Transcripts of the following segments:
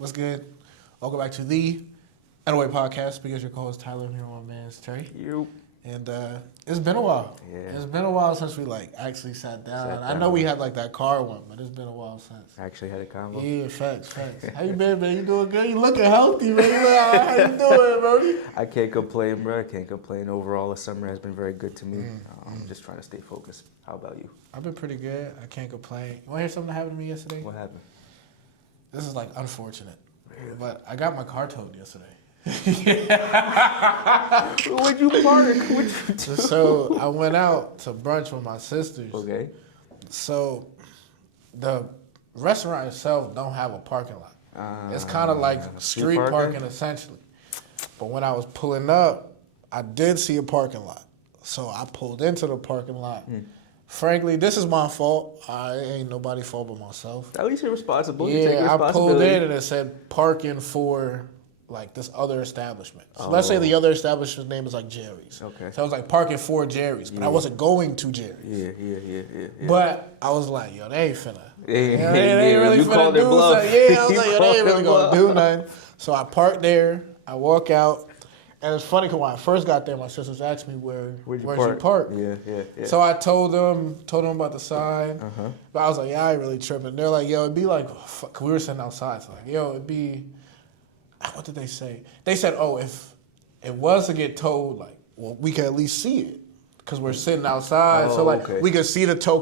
What's good? Welcome back to the NOA Podcast. Because your co-host Tyler and here my man Terry. You. And it's been a while. Yeah. It's been a while since we actually sat down. I know we had that car one, but it's been a while since. Actually had a convo. Yeah, facts. How you been, man? You doing good? You looking healthy, man. How you doing, bro? I can't complain, bro. I can't complain. Overall, the summer has been very good to me. I'm just trying to stay focused. How about you? I've been pretty good. I can't complain. You want to hear something that happened to me yesterday? What happened? This is unfortunate, but I got my car towed yesterday. Where'd you park? So I went out to brunch with my sisters. Okay. So the restaurant itself don't have a parking lot. It's kind of like street parking essentially. But when I was pulling up, I did see a parking lot. So I pulled into the parking lot. Frankly, this is my fault. I ain't nobody's fault but myself. At least you're responsible. Yeah, I pulled in and it said parking for this other establishment. So let's say the other establishment's name is Jerry's. Okay. So I was parking for Jerry's, but I wasn't going to Jerry's. Yeah. But I was like, yo, they ain't finna. They ain't really you finna do something. Yeah, I was like, yo, they ain't really gonna do nothing. So I parked there. I walk out. And it's funny because when I first got there, my sisters asked me where'd you park? Yeah. So I told them about the sign. But I was like, yeah, I ain't really tripping. They're like, yo, it'd be fuck. We were sitting outside. So yo, it'd be, what did they say? They said, oh, if it was to get towed, we could at least see it. Because we're sitting outside. We could see the tow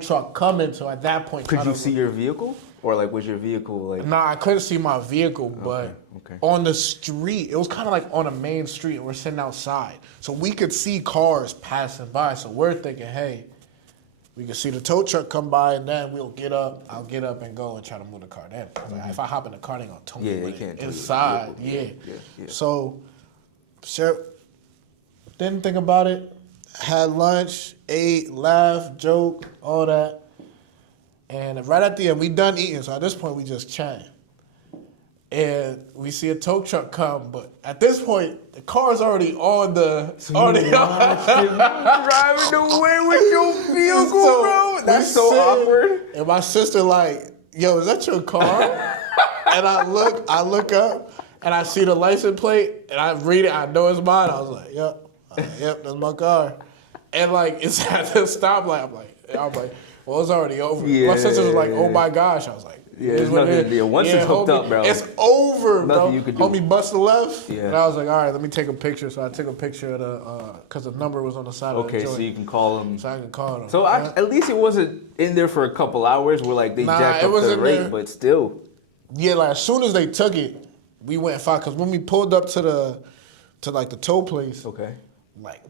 truck coming. So at that point. Could you see your vehicle? Or was your vehicle Nah, I couldn't see my vehicle, but on the street, it was kind of on a main street, and we're sitting outside. So we could see cars passing by. So we're thinking, hey, we could see the tow truck come by, and then we'll get up. I'll get up and go and try to move the car. Then if I hop in the car, they're going to tow me inside. Yeah. So, didn't think about it. Had lunch, ate, laughed, joked, all that. And right at the end, we done eating. So at this point, we just chatting. And we see a tow truck come, but at this point, the car's already on the... driving away with your vehicle, bro. That's so awkward. And my sister yo, is that your car? And I look up, and I see the license plate, and I read it. I know it's mine. I was like, yep, that's my car. And it's at the stoplight. I'm like, well, it's already over. Yeah, my sister was like, oh my gosh. I was like, it's nothing. Once it's hooked up, bro. It's over, nothing bro. You could do. Homie bust the left. Yeah. And I was like, all right, let me take a picture. So I took a picture of because the number was on the side of the joint. Okay, so you can call them. So I can call them. So at least it wasn't in there for a couple hours where they jacked up the rate, but still. Yeah, as soon as they took it, we went fine. Because when we pulled up to the tow place. Okay.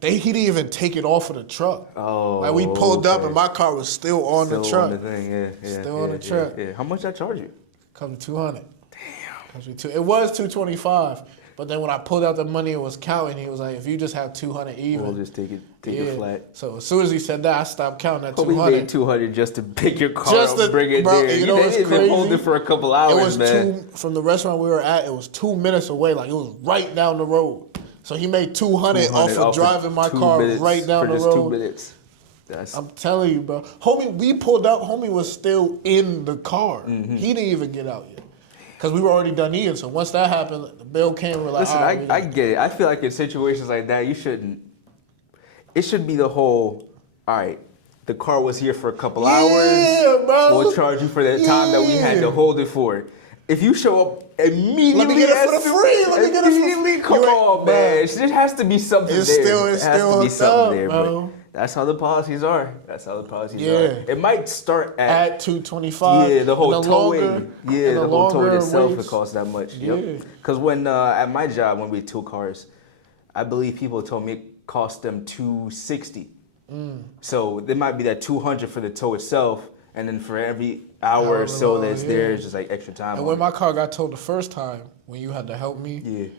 He didn't even take it off of the truck. Oh, we pulled up and my car was still on the truck. Still on the thing, yeah. Still on the truck. Yeah. How much did I charge you? Comes to 200. Damn. It was 225, but then when I pulled out the money, it was counting. He was like, "If you just have 200 even, we'll just take it flat." So as soon as he said that, I stopped counting at 200. We paid 200 just to pick your car up and bring it there. You know what's didn't crazy? Even hold it for a couple hours, man. From the restaurant we were at, it was 2 minutes away. It was right down the road. So he made 200 off of driving my car right down the road. For just 2 minutes. I'm telling you, bro. Homie, we pulled out. Homie was still in the car. He didn't even get out yet. Because we were already done eating. So once that happened, the bill came. We're like, listen, right, I get it. I feel like in situations like that, you shouldn't. It should be the whole, all right, the car was here for a couple hours. Bro. We'll charge you for the time that we had to hold it for. If you show up immediately, let me get it for the free. Let me get it for free. Come on, man. There has to be something there. It has to be something there, bro. That's how the policies are. It might start at 225. Yeah, the whole towing. The whole towing itself waits. It costs that much. Yeah. Because when at my job when we tow cars, I believe people told me it cost them $260. So there might be that $200 for the tow itself. And then for every hour or so that's there, it's just extra time. And when my car got towed the first time, when you had to help me,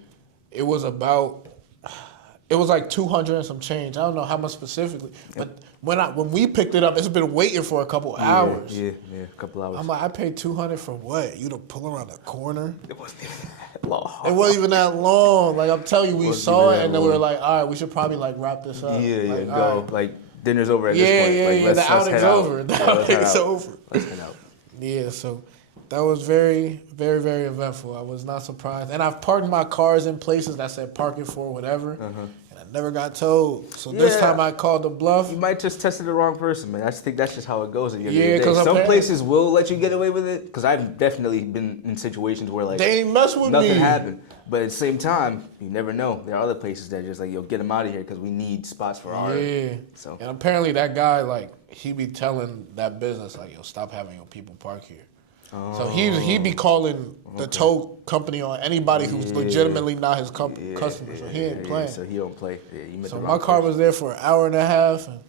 it was it was 200 and some change. I don't know how much specifically, but when we picked it up, it's been waiting for a couple hours. Yeah, a couple hours. I'm like, I paid 200 for what? You to pull around the corner? It wasn't even that long. It wasn't even that long. I'm telling you, we saw it and then we were like, all right, we should probably wrap this up. Go. Right. Dinner's over at this point. The outing's over. The outing's over. Let's head out. Yeah, so That was very, very, very eventful. I was not surprised. And I've parked my cars in places that said parking for whatever, and I never got towed. So this time I called the bluff. You might just tested the wrong person, man. I just think that's just how it goes at the end Yeah, of the day. because Some places will let you get away with it, because I've definitely been in situations where, like, they ain't mess with nothing me. happened. But at the same time, you never know. There are other places that are just like, yo, get them out of here because we need spots for our. Yeah. So. And apparently that guy, like, he be telling that business, like, yo, stop having your people park here. Oh. So he be calling the tow company on anybody who's legitimately not his customer. So he ain't playing. So he don't play. Yeah, you so my car was there for an hour and a half, and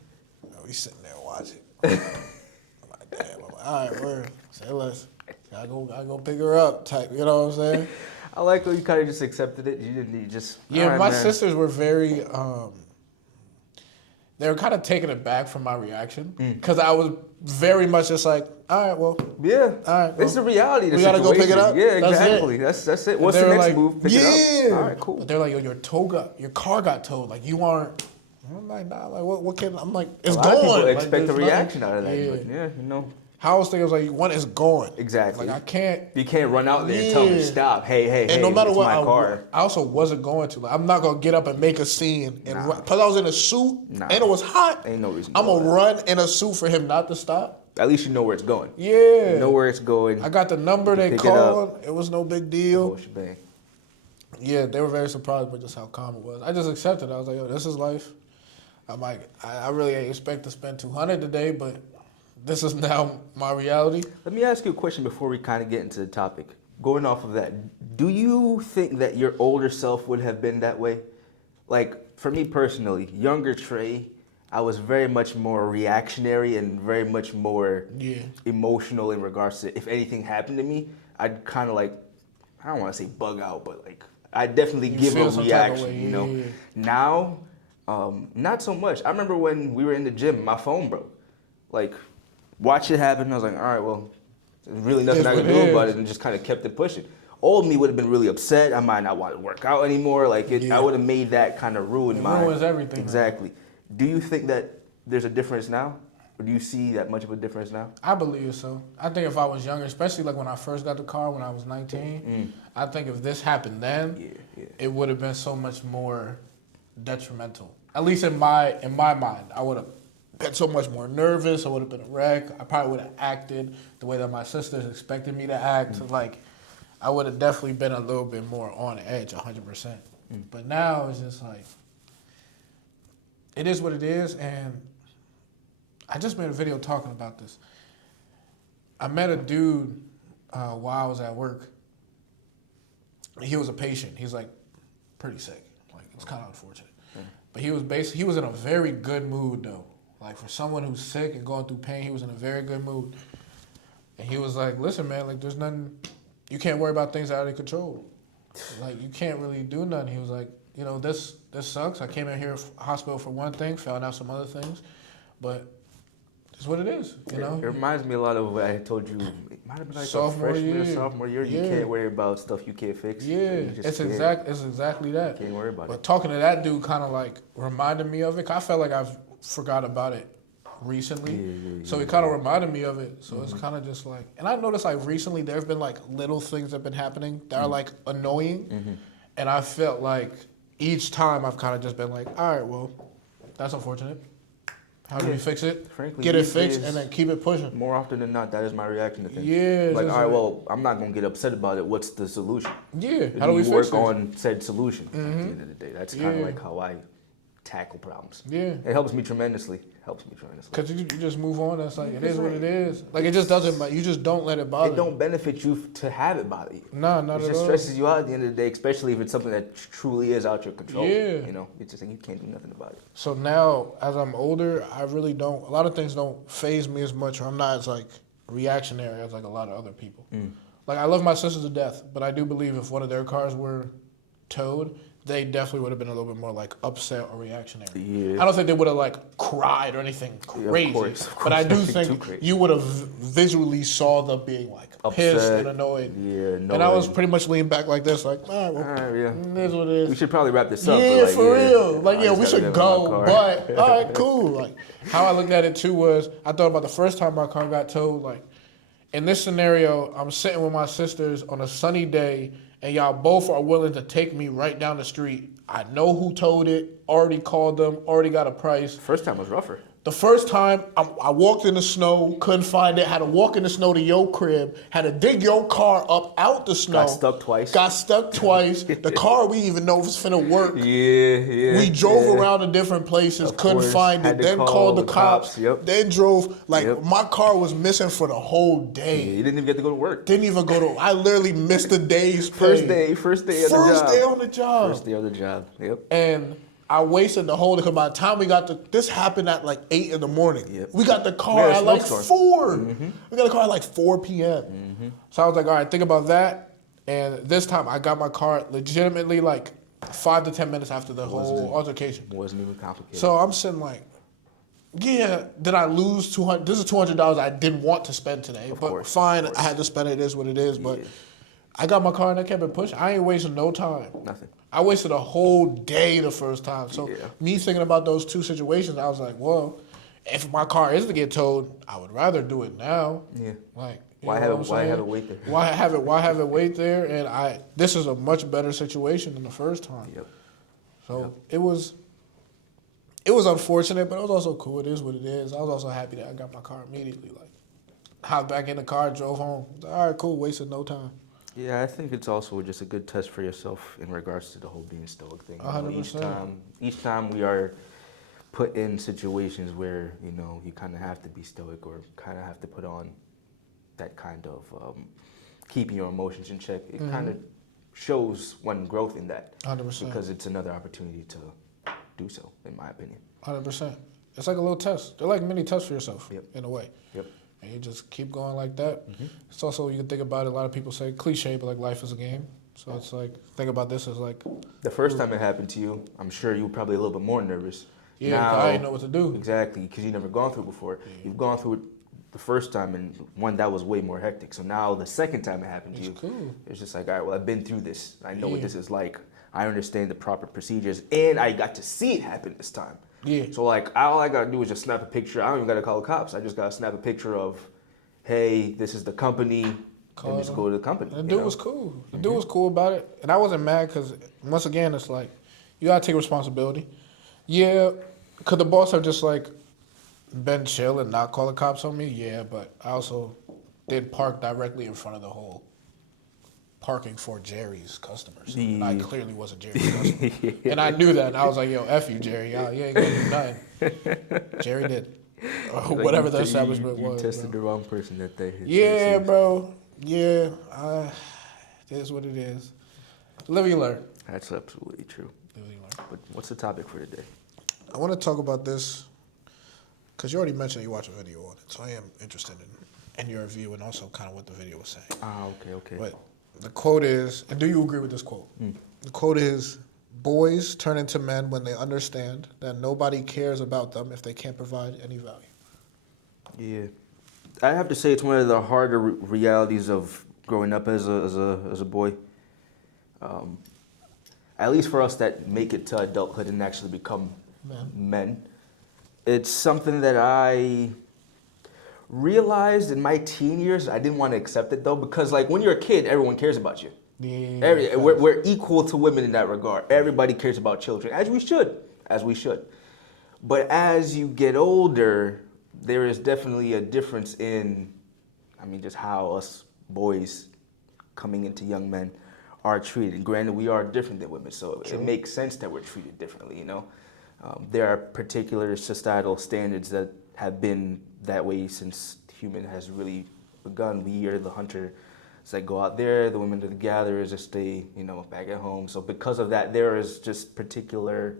we sitting there watching. I'm like, damn. I'm like, all right, word. Say less. I go pick her up. Type. You know what I'm saying? I like how you kind of just accepted it. You didn't. You just. Yeah, my sisters were very. They were kind of taken aback from my reaction because I was very much just like, all right, well. Yeah. All right. Well, it's the reality of the we gotta situation. Go pick it up. Yeah, exactly. That's it. What's the next move? Pick it up. All right, cool. But they're like, yo, your car got towed. Like you aren't. I'm like, nah. Like what can? I'm like, it's a lot going. Of people like, expect a reaction out of that. Yeah. But yeah, you know. How I was thinking, was like, one is gone. Exactly. Like I can't. You can't run out there and tell me stop. Hey, and no matter it's what, my car. I also wasn't going to. Like, I'm not gonna get up and make a scene. And because I was in a suit and it was hot. Ain't no reason. I'm gonna run in a suit for him not to stop. At least you know where it's going. Yeah. You know where it's going. I got the number they called. It was no big deal. Yeah, they were very surprised by just how calm it was. I just accepted it. I was like, yo, this is life. I'm like, I really ain't expect to spend $200 today, but this is now my reality. Let me ask you a question before we kind of get into the topic. Going off of that, do you think that your older self would have been that way? Like, for me personally, younger Trey, I was very much more reactionary and very much more emotional in regards to if anything happened to me, I'd kind of like, I don't want to say bug out, but like, I'd definitely give a reaction, you know? Now, not so much. I remember when we were in the gym, my phone broke. Like, watch it happen. I was like, all right, well, there's really nothing I can do about it, and just kind of kept it pushing. Old me would have been really upset. I might not want to work out anymore. Like, I would have made that kind of ruin my. Ruins everything. Exactly. Man. Do you think that there's a difference now? Or do you see that much of a difference now? I believe so. I think if I was younger, especially like when I first got the car when I was 19, I think if this happened then, it would have been so much more detrimental. At least in my mind, I would have been so much more nervous. I would have been a wreck. I probably would have acted the way that my sisters expected me to act. Like, I would have definitely been a little bit more on edge, 100%. But now it's just like, it is what it is, and I just made a video talking about this. I met a dude while I was at work. He was a patient. He's like pretty sick. Like, it's kind of unfortunate. But he was in a very good mood though. Like, for someone who's sick and going through pain, he was in a very good mood. And he was like, listen, man, like, there's nothing, you can't worry about things out of your control. Like, you can't really do nothing. He was like, you know, this sucks. I came in here hospital for one thing, found out some other things, but it's what it is, you know? It reminds me a lot of what I told you. It might have been like freshman or sophomore year. You can't worry about stuff you can't fix. Yeah, it's exactly that. You can't worry about it. But talking to that dude kind of like reminded me of it. I felt like I've forgot about it recently. So it kind of reminded me of it. So it's kind of just like, and I noticed like recently there's been like little things that have been happening that are like annoying. And I felt like each time I've kind of just been like, all right, well, that's unfortunate. How do we fix it? Frankly, get it fixed and then keep it pushing. More often than not, that is my reaction to things. Yeah. Like, all right, well, I'm not going to get upset about it. What's the solution? Yeah. How do we fix it? Work on said solution at the end of the day. That's kind of like how I tackle problems. Yeah. It helps me tremendously. Because you just move on. It's like, it is what it is. Like, it just doesn't, you just don't let it bother you. It don't benefit you to have it bother you. Nah, not at all. It just stresses you out at the end of the day, especially if it's something that truly is out your control. Yeah. You know, it's just like you can't do nothing about it. So now, as I'm older, I really don't, a lot of things don't faze me as much, or I'm not as like reactionary as like a lot of other people. Like, I love my sisters to death, but I do believe if one of their cars were towed, they definitely would have been a little bit more like upset or reactionary. Yeah. I don't think they would have like cried or anything crazy. Of course, but I do think you would have visually saw them being like upset, pissed and annoyed. Yeah, no. And I was pretty much leaning back like this, like, all right, it is what it is. We should probably wrap this up. Yeah, for real. Like, we should go. But all right, cool. Like, how I looked at it too was I thought about the first time my car got towed. Like, in this scenario, I'm sitting with my sisters on a sunny day, and y'all both are willing to take me right down the street. I know who towed it, already called them, already got a price. First time was rougher. The first time, I walked in the snow, couldn't find it, had to walk in the snow to your crib, had to dig your car up out the snow. Got stuck twice. The car we didn't even know was finna work. Yeah. We drove around to different places, couldn't find it, then called the cops, then drove. My car was missing for the whole day. Yeah, you didn't even get to go to work. I literally missed the day's pay. First day on the job. First day on the job, yep. And I wasted the whole day because by the time we got this happened at like 8 in the morning. Yep. We got the car at like 4. Mm-hmm. We got the car at like 4 p.m. Mm-hmm. So I was like, all right, think about that. And this time I got my car legitimately like 5 to 10 minutes after the whole altercation. Wasn't even complicated. So I'm sitting like, yeah, did I lose $200? This is $200 I didn't want to spend today. Of course. I had to spend it. It is what it is. But I got my car and I kept it pushing. I ain't wasting no time. Nothing. I wasted a whole day the first time. So me thinking about those two situations, I was like, well, if my car is to get towed, I would rather do it now. Yeah. Like, why have it wait there? Why have it wait there? And this is a much better situation than the first time. Yep. So it was unfortunate, but it was also cool. It is what it is. I was also happy that I got my car immediately. Like, hopped back in the car, drove home. All right, cool. Wasted no time. Yeah, I think it's also just a good test for yourself in regards to the whole being stoic thing. 100%. Each time we are put in situations where, you kind of have to be stoic or kind of have to put on that kind of keeping your emotions in check, it kind of shows one growth in that. 100%. Because it's another opportunity to do so, in my opinion. 100%. It's like a little test. They're like mini tests for yourself, in a way. Yep. And you just keep going like that. Mm-hmm. It's also, you can think about it, a lot of people say cliche, but like life is a game. So it's like, think about this as like... The first time it happened to you, I'm sure you were probably a little bit more nervous. Yeah, now, I didn't know what to do. Exactly, because you've never gone through it before. Yeah. You've gone through it the first time, and one that was way more hectic. So now the second time it happened to you, cool. It's just like, all right, well, I've been through this. I know what this is like. I understand the proper procedures, and I got to see it happen this time. Yeah. So like, all I got to do is just snap a picture. I don't even got to call the cops. I just got to snap a picture of, hey, this is the company, and just go to the company. And the dude was cool. The dude was cool about it. And I wasn't mad because, once again, it's like, you got to take responsibility. Yeah, could the boss have just, like, been chill and not call the cops on me? Yeah, but I also did park directly in front of the whole parking for Jerry's customers. And I clearly wasn't Jerry's customer. And I knew that. And I was like, yo, F you, Jerry. You ain't going to do nothing. Jerry did. Or like whatever the establishment was. You tested the wrong person that day. Yeah, bro. Yeah. It is what it is. Live and learn. That's absolutely true. Live and learn. But what's the topic for today? I want to talk about this because you already mentioned you watched a video on it. So I am interested in your review and also kind of what the video was saying. Okay. But the quote is, and do you agree with this quote? The quote is, boys turn into men when they understand that nobody cares about them if they can't provide any value. Yeah. I have to say it's one of the harder realities of growing up as a boy. At least for us that make it to adulthood and actually become men. It's something that I realized in my teen years. I didn't want to accept it though, because like when you're a kid, everyone cares about you. Yeah, we're equal to women in that regard. Everybody cares about children, as we should. But as you get older, there is definitely a difference in, just how us boys coming into young men are treated. And granted, we are different than women, so it makes sense that we're treated differently, There are particular societal standards that have been that way since human has really begun. We are the hunter. It's like go out there, the women are the gatherers, just stay, back at home. So because of that, there is just particular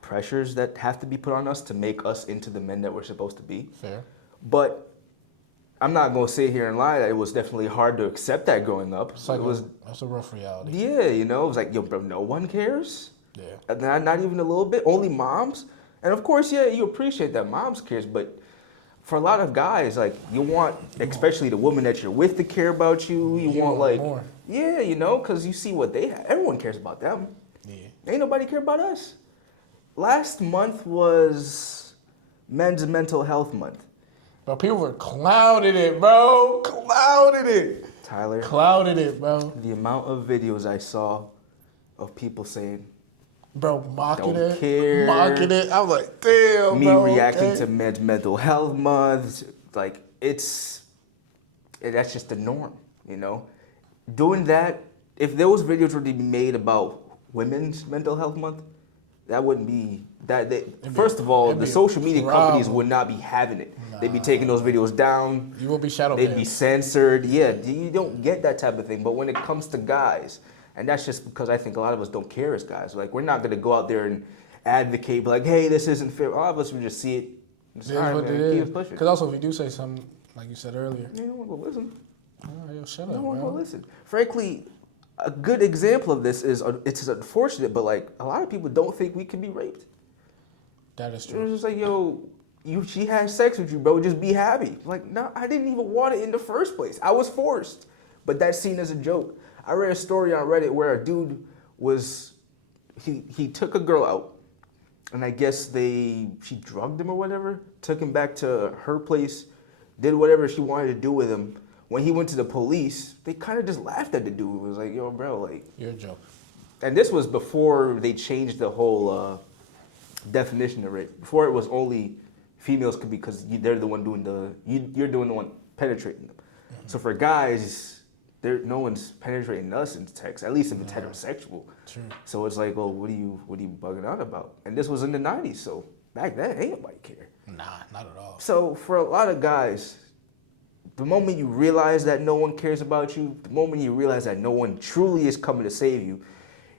pressures that have to be put on us to make us into the men that we're supposed to be. Fair. But I'm not going to sit here and lie that it was definitely hard to accept that growing up. That's a rough reality. Yeah, it was like, yo, bro, no one cares? Yeah. Not even a little bit? Only moms? And of course, yeah, you appreciate that moms cares, but for a lot of guys, like, you want, especially the woman that you're with to care about you. You want like, more. Yeah, because you see what they have. Everyone cares about them. Yeah. Ain't nobody care about us. Last month was Men's Mental Health Month. Bro, people were clouding it, bro. Clouding it. Tyler. Clouded it, bro. The amount of videos I saw of people saying, bro, mocking don't it. care. Mocking it. I was like, damn, me bro. reacting to Men's Mental Health Month. Like, that's just the norm, you know? Doing that, if those videos were to be made about Women's Mental Health Month, that wouldn't be that. First of all, the social media companies would not be having it. Nah. They'd be taking those videos down. You will be shadow They'd banned. be censored. Yeah, you don't get that type of thing. But when it comes to guys, and that's just because I think a lot of us don't care as guys. Like, we're not gonna go out there and advocate, like, hey, this isn't fair. All of us would just see it. It is what it is. Because also, if you do say something, like you said earlier, no one will listen. Yo, shut up, no one bro. will listen. Frankly, a good example of this is, it's unfortunate, but like, a lot of people don't think we can be raped. That is true. It's just like, yo, she had sex with you, bro. Just be happy. Like, no, I didn't even want it in the first place. I was forced. But that's seen as a joke. I read a story on Reddit where a dude was, he took a girl out, and I guess she drugged him or whatever, took him back to her place, did whatever she wanted to do with him. When he went to the police, they kind of just laughed at the dude. It was like, yo, bro, like, you're a joke. And this was before they changed the whole definition of rape. Before it was only females could be, because they're the one doing you're doing the one penetrating them. Mm-hmm. So for guys, no one's penetrating us in sex, at least if it's heterosexual. True. So it's like, well, what are you bugging out about? And this was in the 90s, so back then, ain't nobody care. Nah, not at all. So for a lot of guys, the moment you realize that no one cares about you, the moment you realize that no one truly is coming to save you,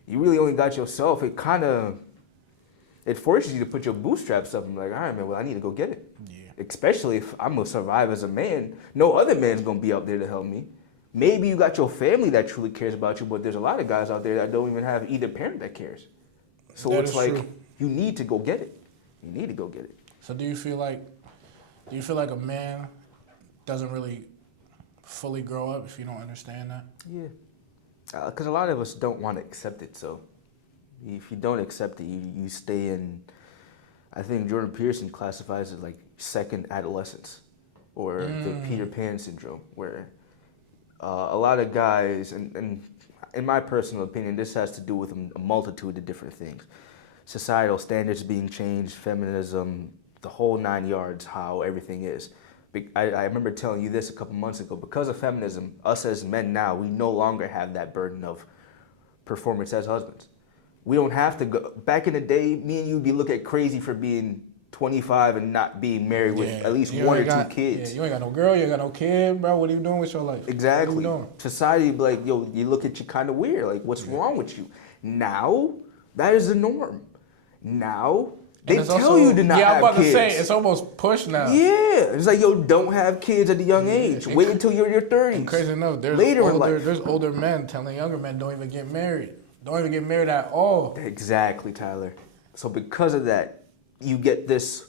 you really only got yourself. It forces you to put your bootstraps up and be like, all right, man, well, I need to go get it. Yeah. Especially if I'm going to survive as a man. No other man's going to be out there to help me. Maybe you got your family that truly cares about you, but there's a lot of guys out there that don't even have either parent that cares. So it's like, true. You need to go get it. You need to go get it. So do you feel like a man doesn't really fully grow up if you don't understand that? Yeah. Because a lot of us don't want to accept it, so if you don't accept it, you stay in, I think Jordan Peterson classifies it like second adolescence, or the Peter Pan syndrome, where a lot of guys, and in my personal opinion, this has to do with a multitude of different things. Societal standards being changed, feminism, the whole 9 yards, how everything is. I remember telling you this a couple months ago. Because of feminism, us as men now, we no longer have that burden of performance as husbands. We don't have to go. Back in the day, me and you would be looked at crazy for being 25 and not being married with at least one or two kids. Yeah, you ain't got no girl, you ain't got no kid, bro. What are you doing with your life? Exactly. What are you doing? Society be like, yo, you look at you kind of weird. Like, what's wrong with you? Now, that is the norm. Now, they tell you to not have kids. Yeah, I'm about to say, it's almost pushed now. Yeah. It's like, yo, don't have kids at a young age. Wait until you're in your 30s. And crazy enough, there's older men telling younger men don't even get married. Don't even get married at all. Exactly, Tyler. So because of that, you get this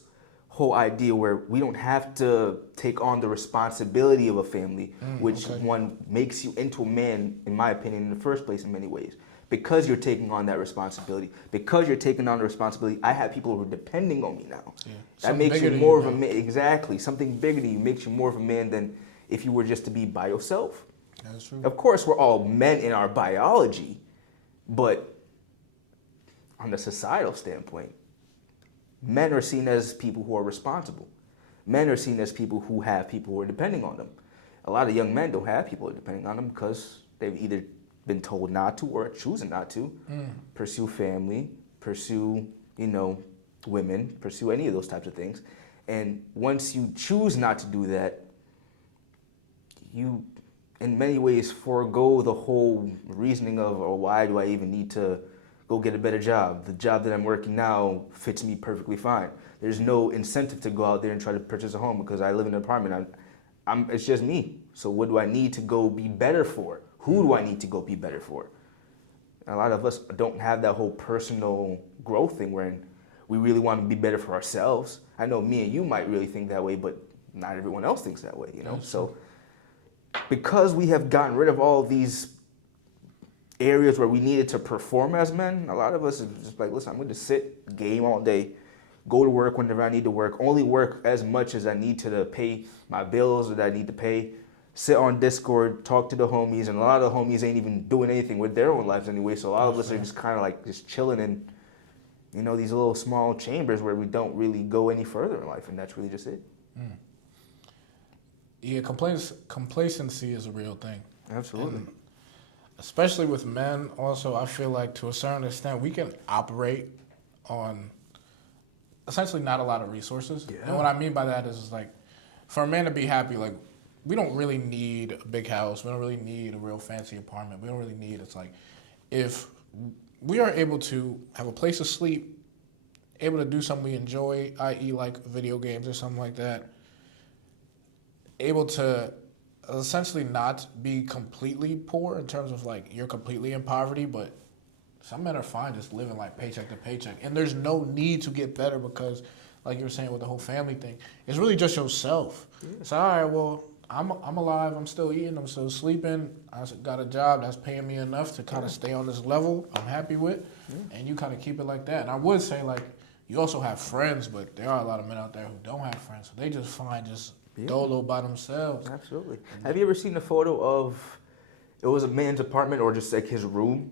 whole idea where we don't have to take on the responsibility of a family, which one makes you into a man, in my opinion, in the first place in many ways. Because you're taking on that responsibility. Because you're taking on the responsibility, I have people who are depending on me now. Yeah. That makes you more of a man. Exactly. Something bigger than you makes you more of a man than if you were just to be by yourself. That's true. Of course, we're all men in our biology, but on the societal standpoint, men are seen as people who are responsible. Men are seen as people who have people who are depending on them. A lot of young men don't have people who are depending on them because they've either been told not to or choosing not to pursue family, pursue, women, pursue any of those types of things. And once you choose not to do that, you, in many ways, forego the whole reasoning of, or why do I even need to go get a better job? The job that I'm working now fits me perfectly fine. There's no incentive to go out there and try to purchase a home because I live in an apartment. It's just me. So what do I need to go be better for? Who do I need to go be better for? And a lot of us don't have that whole personal growth thing wherein we really want to be better for ourselves. I know me and you might really think that way, but not everyone else thinks that way, So because we have gotten rid of all these areas where we needed to perform as men, a lot of us is just like, listen, I'm going to sit, game all day, go to work whenever I need to work, only work as much as I need to pay my bills or that I need to pay, sit on Discord, talk to the homies, and a lot of the homies ain't even doing anything with their own lives anyway, so a lot of us are just kind of like just chilling in, you know, these little small chambers where we don't really go any further in life, and that's really just it. Yeah, complacency is a real thing. Absolutely. And especially with men, also, I feel like to a certain extent, we can operate on essentially not a lot of resources. Yeah. And what I mean by that is like, for a man to be happy, like, we don't really need a big house. We don't really need a real fancy apartment. We don't really need, it's like, if we are able to have a place to sleep, able to do something we enjoy, i.e. like video games or something like that, able to essentially not be completely poor in terms of like you're completely in poverty, but some men are fine just living like paycheck to paycheck. And there's no need to get better because, like you were saying with the whole family thing, it's really just yourself. Yeah. It's all right, well, I'm alive, I'm still eating, I'm still sleeping, I got a job that's paying me enough to kind of stay on this level I'm happy with, and you kind of keep it like that. And I would say, like, you also have friends, but there are a lot of men out there who don't have friends, so they just find just dolo by themselves. Absolutely. Have you ever seen a photo of, it was a man's apartment or just like his room?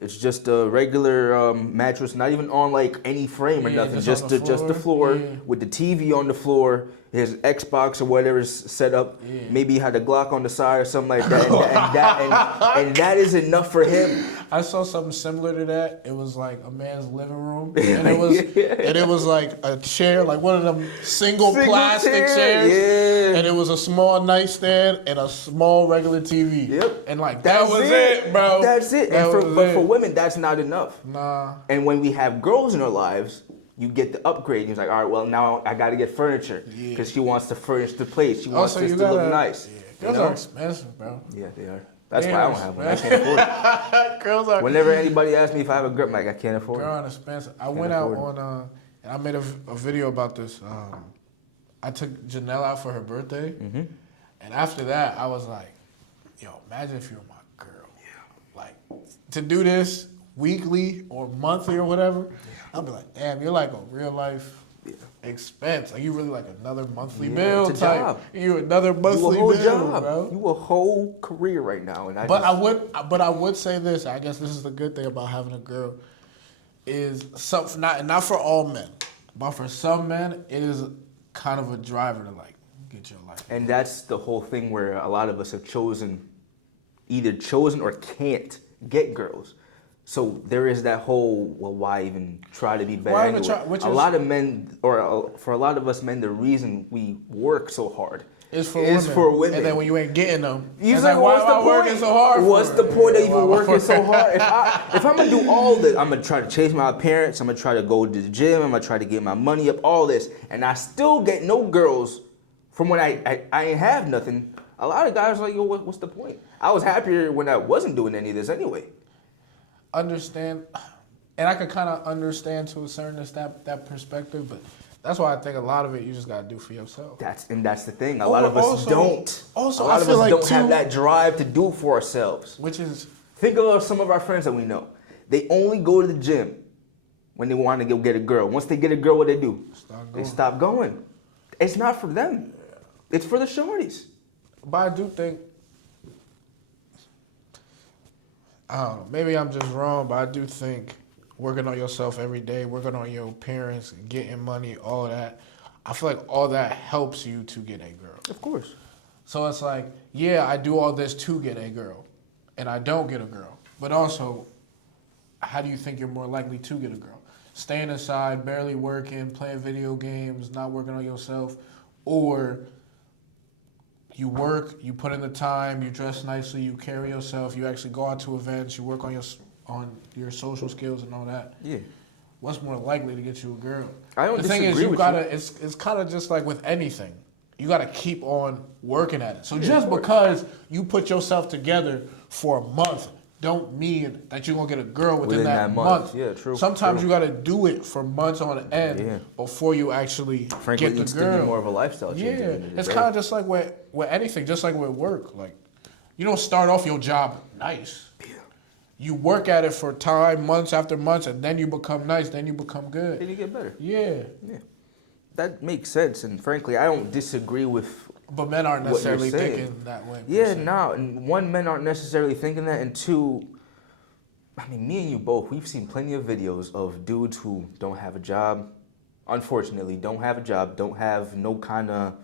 It's just a regular mattress, not even on like any frame or nothing, just the floor with the TV on the floor, his Xbox or whatever is set up. Yeah. Maybe he had a Glock on the side or something like that, and that is enough for him. I saw something similar to that. It was like a man's living room, and it was like a chair, like one of them single plastic chairs, and it was a small nightstand and a small regular TV. Yep. And like that was it, bro. That's it. But for women, that's not enough. Nah. And when we have girls in our lives, you get the upgrade. You're like, all right, well, now I got to get furniture because she wants to furnish the place. She wants this to look nice. Yeah. Girls are expensive, bro. Yeah, they are. That's why I don't have one. I can't afford it. Girls are. Whenever anybody asks me if I have a girl, I'm like, I can't afford it. Girls are expensive. I went out on, and I made a video about this. I took Janelle out for her birthday, and after that, I was like, yo, imagine if you were my girl. Yeah. Like, to do this weekly or monthly or whatever, I'll be like, damn, you're like a real life expense. Like, you really like another monthly bill type. Job. You another monthly bill, job. Bro. You a whole career right now. And I would say this. I guess this is the good thing about having a girl is not for all men, but for some men, it is kind of a driver to like get your life. And that's the whole thing where a lot of us have either chosen or can't get girls. So there is that whole, well, why even try to be better anyway? A lot of men, or for a lot of us men, the reason we work so hard is for women. And then when you ain't getting them, you're like, why am I working so hard? What's the point of even working so hard? If I'm going to do all this, I'm going to try to chase my appearance, I'm going to try to go to the gym, I'm going to try to get my money up, all this, and I still get no girls from when I ain't have nothing. A lot of guys are like, yo, what's the point? I was happier when I wasn't doing any of this anyway. Understand, and I could kind of understand to a certain extent that perspective, but that's why I think a lot of it you just gotta do for yourself. That's the thing. A lot of us don't. Also, a lot of us don't have that drive to do it for ourselves. Which is, think of some of our friends that we know. They only go to the gym when they want to go get a girl. Once they get a girl, what they do? They stop going. It's not for them. Yeah. It's for the shorties. But I do think, I don't know, maybe I'm just wrong, but I do think working on yourself every day, working on your appearance, getting money, all that, I feel like all that helps you to get a girl. Of course. So it's like, yeah, I do all this to get a girl, and I don't get a girl. But also, how do you think you're more likely to get a girl? Staying inside, barely working, playing video games, not working on yourself, or you work, you put in the time, you dress nicely, you carry yourself, you actually go out to events, you work on your social skills and all that. Yeah. What's more likely to get you a girl? I don't disagree with you. The thing is, it's kind of just like with anything. You got to keep on working at it. So just because you put yourself together for a month don't mean that you're going to get a girl within that month. Yeah, true. Sometimes you got to do it for months on end before you actually Frankly, get the it's girl. To be more of a lifestyle change. Yeah, it's kind of just like with anything, just like with work. Like, you don't start off your job nice. Yeah. You work at it for time, months after months, and then you become nice. Then you become good. Then you get better. Yeah. Yeah. That makes sense, and frankly, I don't disagree with. But men aren't necessarily what you're saying. thinking that way. Yeah, no, and one, men aren't necessarily thinking that, and two, I mean, me and you both, we've seen plenty of videos of dudes who don't have a job, unfortunately, don't have a job, don't have no kind of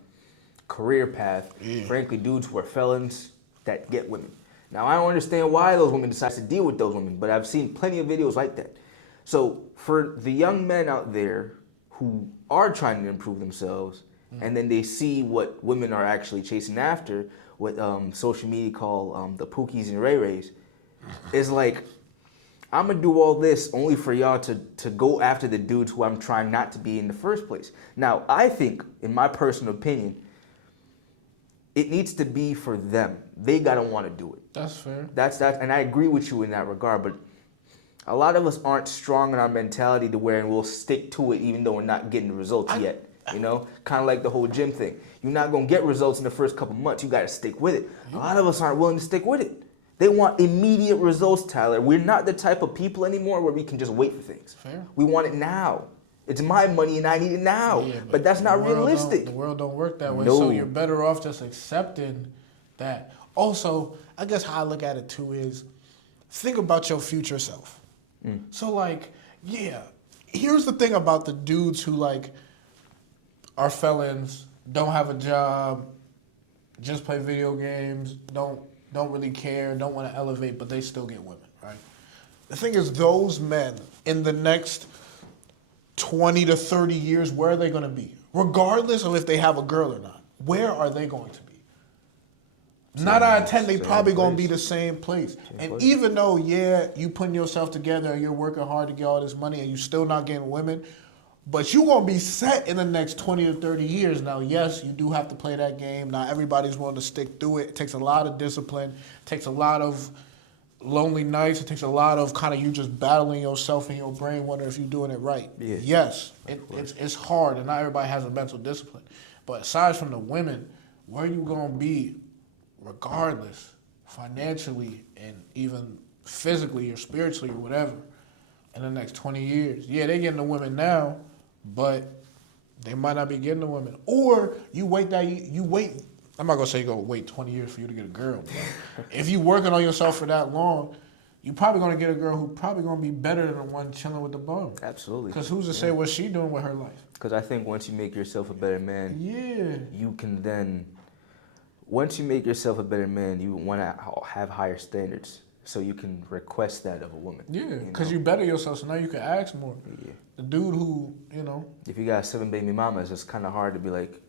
career path. Yeah. Frankly, dudes who are felons that get women. Now, I don't understand why those women decide to deal with those women, but I've seen plenty of videos like that. So for the young men out there who are trying to improve themselves, and then they see what women are actually chasing after, what social media call the Pookies and Ray Rays, is like, I'm gonna do all this only for y'all to go after the dudes who I'm trying not to be in the first place. Now, I think, in my personal opinion, it needs to be for them. They gotta want to do it. That's fair. That's and I agree with you in that regard. But a lot of us aren't strong in our mentality to where we'll stick to it even though we're not getting the results yet. You know, kind of like the whole gym thing. You're not gonna get results in the first couple months. You gotta stick with it. A lot of us aren't willing to stick with it. They want immediate results, Tyler. We're not the type of people anymore where we can just wait for things. Fair. We want it now. It's my money and I need it now. Yeah, but that's not realistic. The world don't work that way. No. So you're better off just accepting that. Also, I guess how I look at it too is think about your future self. So like, yeah, here's the thing about the dudes who like are felons, don't have a job, just play video games, don't really care, don't want to elevate, but they still get women, right? The thing is, those men in the next 20 to 30 years, where are they going to be? Regardless of if they have a girl or not, where are they going to be? 9 out of 10, they probably going to be the same place. And even though, yeah, you putting yourself together and you're working hard to get all this money and you still not getting women, but you're going to be set in the next 20 to 30 years. Now, yes, you do have to play that game. Not everybody's willing to stick through it. It takes a lot of discipline. It takes a lot of lonely nights. It takes a lot of kind of you just battling yourself in your brain, wondering if you're doing it right. Yeah. Yes, it's hard, and not everybody has a mental discipline. But aside from the women, where you going to be regardless, financially and even physically or spiritually or whatever, in the next 20 years? Yeah, they getting the women now, but they might not be getting the women. Or you wait, I'm not going to say you're going to wait 20 years for you to get a girl. But if you working on yourself for that long, you're probably going to get a girl who probably going to be better than the one chilling with the bum. Absolutely. Because who's to say what she doing with her life? Because I think once you make yourself a better man, you can then, once you make yourself a better man, you want to have higher standards. So you can request that of a woman. Yeah, because you better yourself, so now you can ask more. Yeah. The dude who, if you got 7 baby mamas, it's kind of hard to be like,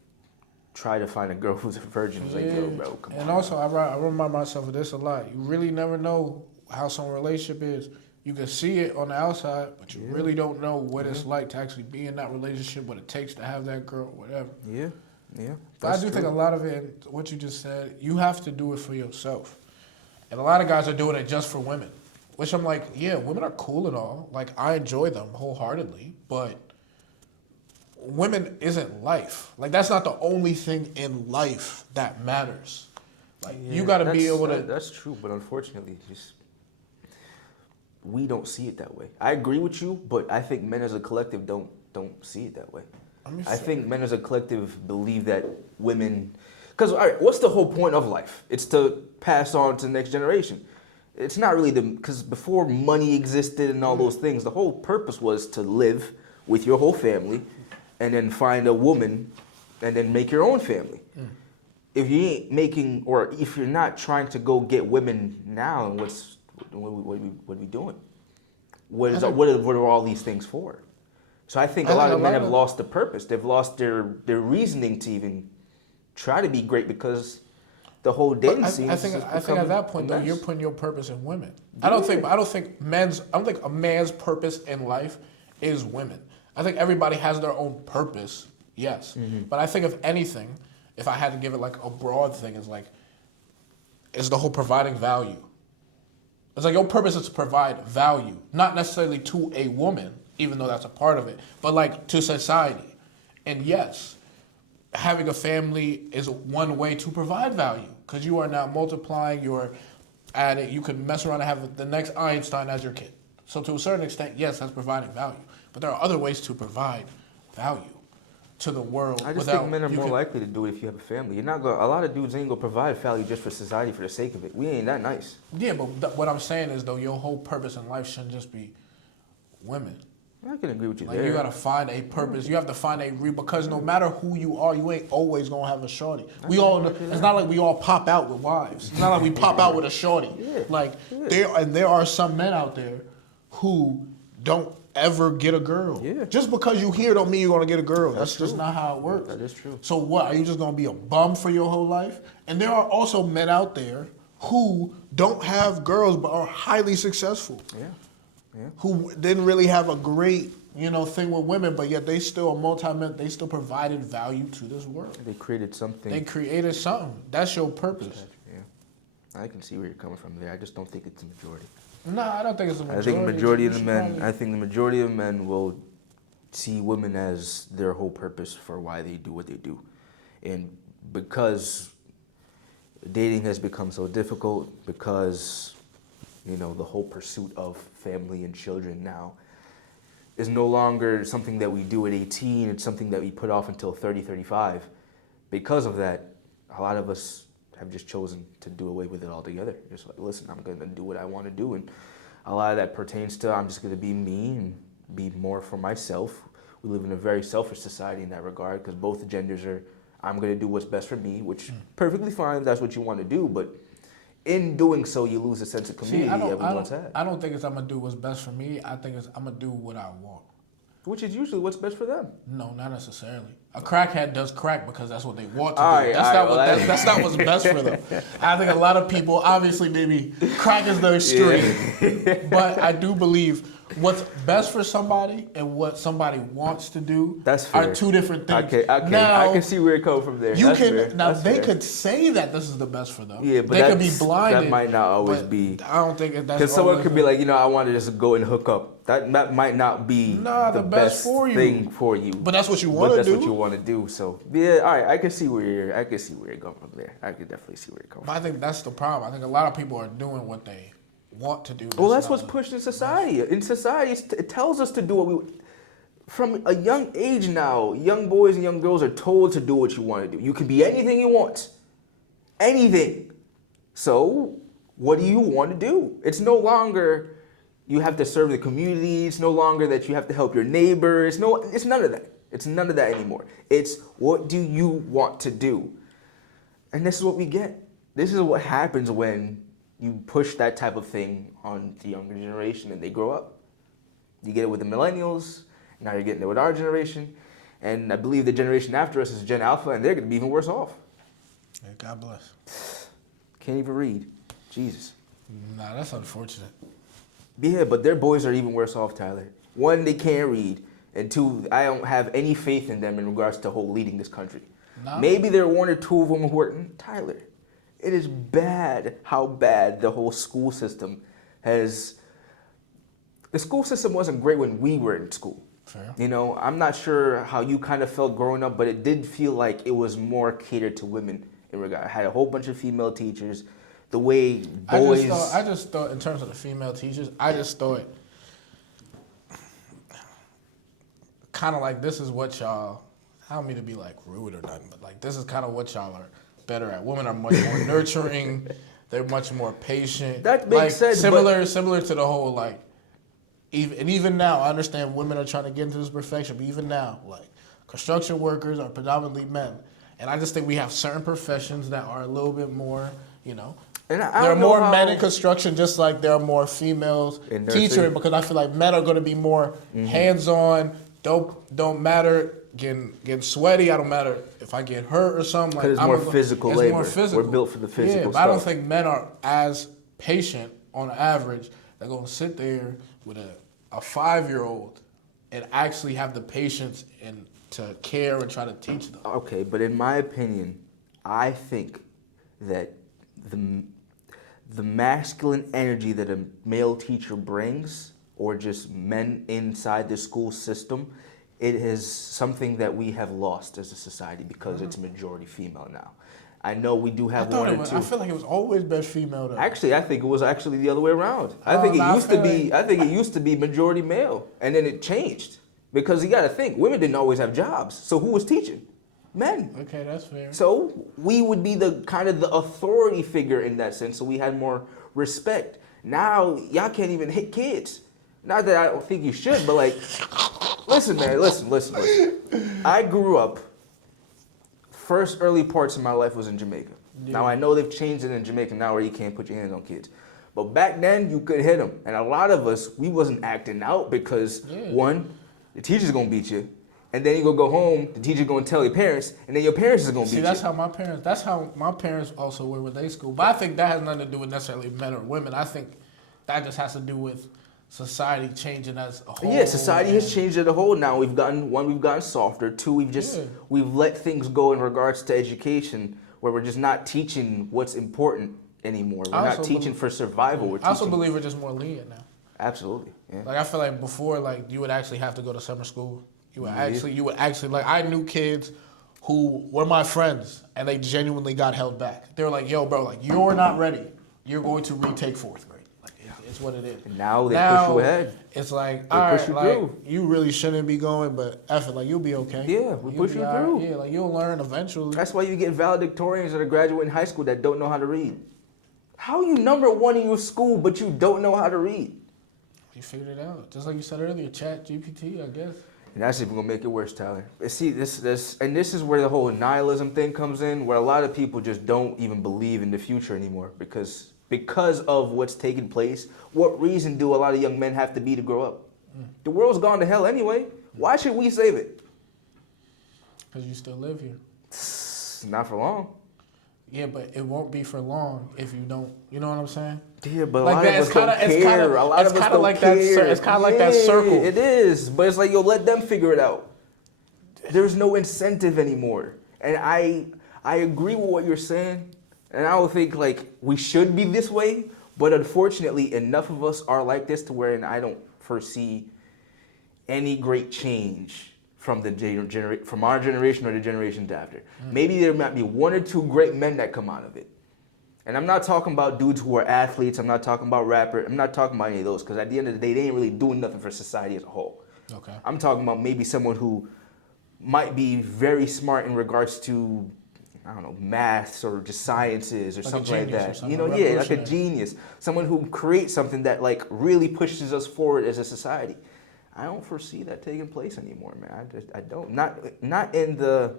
try to find a girl who's a virgin. It's like, yo, bro, come on. And also, I remind myself of this a lot. You really never know how some relationship is. You can see it on the outside, but you really don't know what it's like to actually be in that relationship, what it takes to have that girl, whatever. Yeah. But I do think a lot of it, what you just said, you have to do it for yourself. And a lot of guys are doing it just for women, which I'm like, yeah, women are cool and all. Like, I enjoy them wholeheartedly, but women isn't life. Like, that's not the only thing in life that matters. Like, you got to be able to... That's true, but unfortunately, we don't see it that way. I agree with you, but I think men as a collective don't see it that way. I think men as a collective believe that women... Because, all right, what's the whole point of life? It's to pass on to the next generation. It's not really because before money existed and all those things, the whole purpose was to live with your whole family and then find a woman and then make your own family. If you ain't making, or if you're not trying to go get women now, what are we doing? What are all these things for? So I think a lot of men have lost the purpose. They've lost their reasoning to even try to be great because the whole dating scene. I think at that point though, you're putting your purpose in women. Yeah. I don't think a man's purpose in life is women. I think everybody has their own purpose, yes. But I think if anything, if I had to give it like a broad thing, is the whole providing value. It's like your purpose is to provide value, not necessarily to a woman, even though that's a part of it, but like to society. And yes, having a family is one way to provide value because you are now multiplying, you're at it. You could mess around and have the next Einstein as your kid. So to a certain extent, yes, that's providing value. But there are other ways to provide value to the world. I just think men are more likely to do it if you have a family. You're not gonna. A lot of dudes ain't gonna provide value just for society for the sake of it. We ain't that nice. Yeah, but what I'm saying is though, your whole purpose in life shouldn't just be women. I can agree with you Like there. you gotta find a purpose. You have to find because no matter who you are, you ain't always gonna have a shorty. We all. It's not like we all pop out with wives. It's not like we pop out with a shorty. Yeah. Like there are some men out there who don't ever get a girl. Yeah. Just because you hear don't mean you're gonna get a girl. That's true. just not how it works. That is true. So what? Are you just gonna be a bum for your whole life? And there are also men out there who don't have girls but are highly successful. Yeah. Yeah. Who didn't really have a great, thing with women, but yet they still they still provided value to this world. They created something. They created something. That's your purpose. Yeah. I can see where you're coming from there. I just don't think it's a majority. No, I don't think it's a majority. I think the majority of men will see women as their whole purpose for why they do what they do. And because dating has become so difficult, because the whole pursuit of family and children now is no longer something that we do at 18. It's something that we put off until 30, 35. Because of that, a lot of us have just chosen to do away with it altogether. Just like, listen, I'm going to do what I want to do. And a lot of that pertains to I'm just going to be me and be more for myself. We live in a very selfish society in that regard because both genders are, I'm going to do what's best for me, which perfectly fine if that's what you want to do. But in doing so, you lose a sense of community everyone's had. I don't think it's I'm going to do what's best for me. I think it's I'm going to do what I want. Which is usually what's best for them. No, not necessarily. A crackhead does crack because that's what they want to do. That's not what's best for them. I think a lot of people, obviously, maybe crack is their stream. Yeah. But I do believe what's best for somebody and what somebody wants to do are two different things. Okay. Now, I can see where it comes from there. They could say that this is the best for them. Yeah, but they could be blinded. That might not always be. I don't think that's because someone could be like, I want to just go and hook up. That might not be the best thing for you. But that's what you want to do. That's what you want to do. So yeah, all right. I can see where you're going from there. I can definitely see where you're going from. But I think that's the problem. I think a lot of people are doing what they want to do. Well, that's what's pushed in society. In society, it tells us to do what we. From a young age now, young boys and young girls are told to do what you want to do. You can be anything you want, anything. So, what do you want to do? It's no longer you have to serve the community. It's no longer that you have to help your neighbor. It's none of that. It's none of that anymore. It's what do you want to do? And this is what we get. This is what happens when you push that type of thing on the younger generation and they grow up. You get it with the millennials. Now you're getting it with our generation. And I believe the generation after us is Gen Alpha, and they're going to be even worse off. Yeah, God bless. Can't even read. Jesus. Nah, that's unfortunate. Yeah, but their boys are even worse off, Tyler. One, they can't read. And two, I don't have any faith in them in regards to whole leading this country. Nah. Maybe there are one or two of them who are, Tyler, it is bad how bad the whole school system has. The school system wasn't great when we were in school. Fair. I'm not sure how you kind of felt growing up, but it did feel like it was more catered to women in regard. I had a whole bunch of female teachers. The way boys... I just thought, in terms of the female teachers, I just thought kind of like this is what y'all... I don't mean to be like rude or nothing, but like this is kind of what y'all are better at. Women are much more nurturing. They're much more patient. That makes sense. Similar to the whole like... Even now, I understand women are trying to get into this perfection, but even now, like, construction workers are predominantly men. And I just think we have certain professions that are a little bit more, And there are more men in construction, just like there are more females teaching, because I feel like men are going to be more hands-on, don't matter getting sweaty. I don't matter if I get hurt or something. Because it's more physical labor. More physical. We're built for the physical stuff. I don't think men are as patient on average. They're going to sit there with a 5-year-old and actually have the patience and to care and try to teach them. Okay, but in my opinion, I think that the masculine energy that a male teacher brings, or just men inside the school system, it is something that we have lost as a society because it's majority female now. I know we do have one or two. I feel like it was always best female though. Actually, I think it was actually the other way around. I think it used to be majority male, and then it changed because you got to think women didn't always have jobs. So who was teaching? Men. Okay, that's fair. So we would be the kind of the authority figure in that sense. So we had more respect. Now y'all can't even hit kids. Not that I don't think you should, but like, listen, man, listen. I grew up. First early parts of my life was in Jamaica. Yeah. Now I know they've changed it in Jamaica now where you can't put your hands on kids. But back then you could hit them. And a lot of us, we wasn't acting out because one, the teacher's gonna beat you. And then you gonna go home, the teacher's gonna tell your parents, and then your parents is gonna beat you. That's how my parents also were with their school. But I think that has nothing to do with necessarily men or women. I think that just has to do with society changing as a whole. Yeah, society has changed as a whole now. We've gotten softer. Two, we've let things go in regards to education where we're just not teaching what's important anymore. We're not teaching for survival. I also believe we're just more lenient now. Absolutely. Yeah. Like I feel like before, like you would actually have to go to summer school. You would actually like I knew kids who were my friends and they genuinely got held back. They were like, "Yo, bro, like you're not ready. You're going to retake fourth grade." It's what it is. And now they push you ahead. It's like, all right, like, you really shouldn't be going, but I feel like you'll be okay. Yeah, we push you through. Yeah, like you'll learn eventually. That's why you get valedictorians that are graduating high school that don't know how to read. How are you number one in your school, but you don't know how to read? You figured it out. Just like you said earlier, Chat GPT, I guess. And that's even gonna make it worse, Tyler. See, this is where the whole nihilism thing comes in, where a lot of people just don't even believe in the future anymore because of what's taking place. What reason do a lot of young men have to be to grow up? The world's gone to hell anyway. Why should we save it? Because you still live here. Not for long. Yeah, but it won't be for long if you don't. You know what I'm saying? Yeah, but like a lot of us don't care. A lot of us don't care. It's kind of like that circle. It is, but it's like, yo, let them figure it out. There's no incentive anymore. And I agree with what you're saying. And I don't think like we should be this way, but unfortunately, enough of us are like this to where I don't foresee any great change from from our generation or the generations after. Maybe there might be one or two great men that come out of it. And I'm not talking about dudes who are athletes. I'm not talking about rappers. I'm not talking about any of those because at the end of the day, they ain't really doing nothing for society as a whole. Okay. I'm talking about maybe someone who might be very smart in regards to, I don't know, maths or just sciences or like something like that. You know, yeah, like a genius. Someone who creates something that like really pushes us forward as a society. I don't foresee that taking place anymore, man. I don't. Not in the.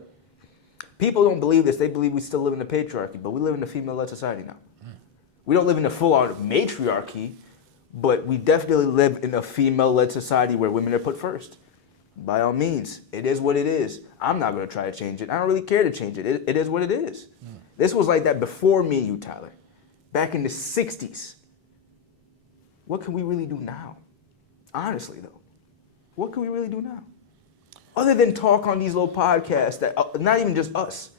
People don't believe this. They believe we still live in the patriarchy, but we live in a female-led society now. We don't live in a full-on matriarchy, but we definitely live in a female-led society where women are put first. By all means, it is what it is. I'm not going to try to change it. I don't really care to change it. It is what it is. This was like that before me and you, Tyler. Back in the 60s. What can we really do now? Honestly, though. What can we really do now? Other than talk on these little podcasts that, not even just us.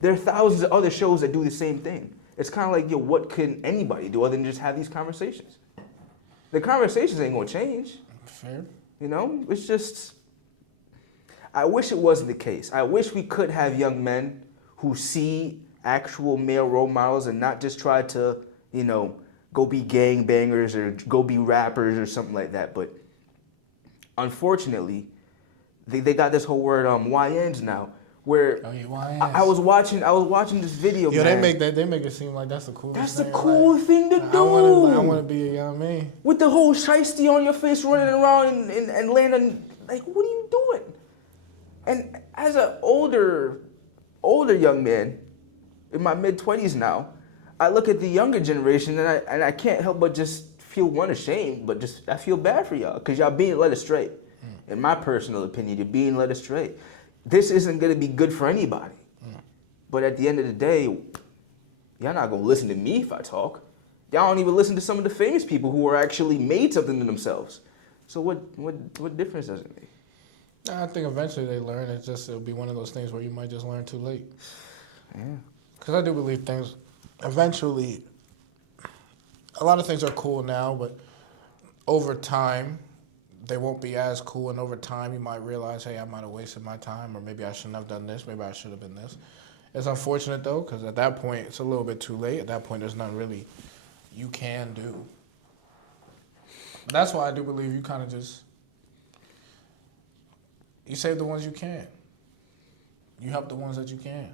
There are thousands of other shows that do the same thing. It's kind of like, yo, what can anybody do other than just have these conversations? The conversations ain't going to change. Fair. You know, it's just... I wish it wasn't the case. I wish we could have young men who see actual male role models and not just try to, you know, go be gangbangers or go be rappers or something like that. But unfortunately, they got this whole word YNs now, where YNs. I was watching this video. Yo, man. they make it seem like that's the coolest. That's thing. the cool thing to do. I want to be a young man with the whole shiesty on your face, running around and landing. Like, what are you doing? And as an older young man, in my mid-20s now, I look at the younger generation and I can't help but just feel ashamed, but just I feel bad for y'all because y'all being led astray. In my personal opinion, you're being led astray. This isn't going to be good for anybody. But at the end of the day, y'all not going to listen to me if I talk. Y'all don't even listen to some of the famous people who are actually made something of themselves. So what difference does it make? I think eventually they learn. It'll be one of those things where you might just learn too late. Yeah. Because I do believe things, eventually, a lot of things are cool now, but over time, they won't be as cool. And over time, you might realize, hey, I might have wasted my time, or maybe I shouldn't have done this. Maybe I should have been this. It's unfortunate though, because at that point it's a little bit too late. At that point, there's nothing really you can do. That's why I do believe you kind of just you save the ones you can. You help the ones that you can.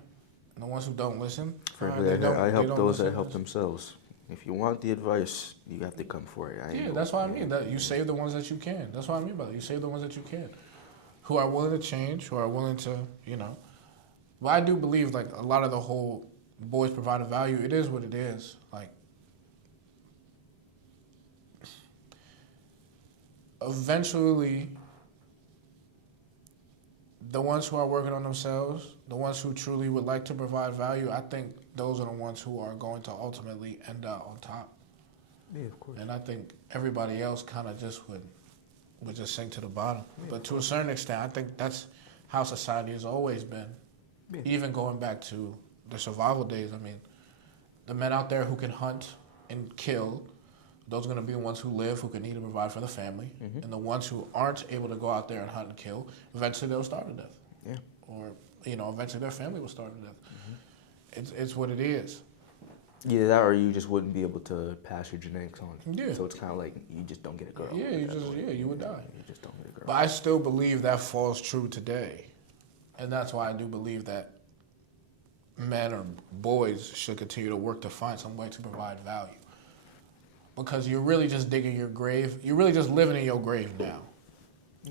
And the ones who don't listen, I help those that help themselves. If you want the advice, you have to come for it. That's what I mean. That you save the ones that you can. That's what I mean by that. You save the ones that you can, who are willing to change, who are willing to, But I do believe like a lot of the whole boys provide a value. It is what it is. Like eventually, the ones who are working on themselves, the ones who truly would like to provide value, I think those are the ones who are going to ultimately end up on top. Yeah, of course. And I think everybody else kind of just would just sink to the bottom. Yeah. But to a certain extent, I think that's how society has always been. Yeah. Even going back to the survival days, I mean, the men out there who can hunt and kill, those are going to be the ones who live, who can need to provide for the family. Mm-hmm. And the ones who aren't able to go out there and hunt and kill, eventually they'll starve to death. Yeah. Or, eventually their family will starve to death. Mm-hmm. It's what it is. Yeah, that or you just wouldn't be able to pass your genetics on. Yeah. So it's kind of like you just don't get a girl. Yeah, you would die. You just don't get a girl. But I still believe that falls true today. And that's why I do believe that men or boys should continue to work to find some way to provide value. Because you're really just digging your grave. You're really just living in your grave now.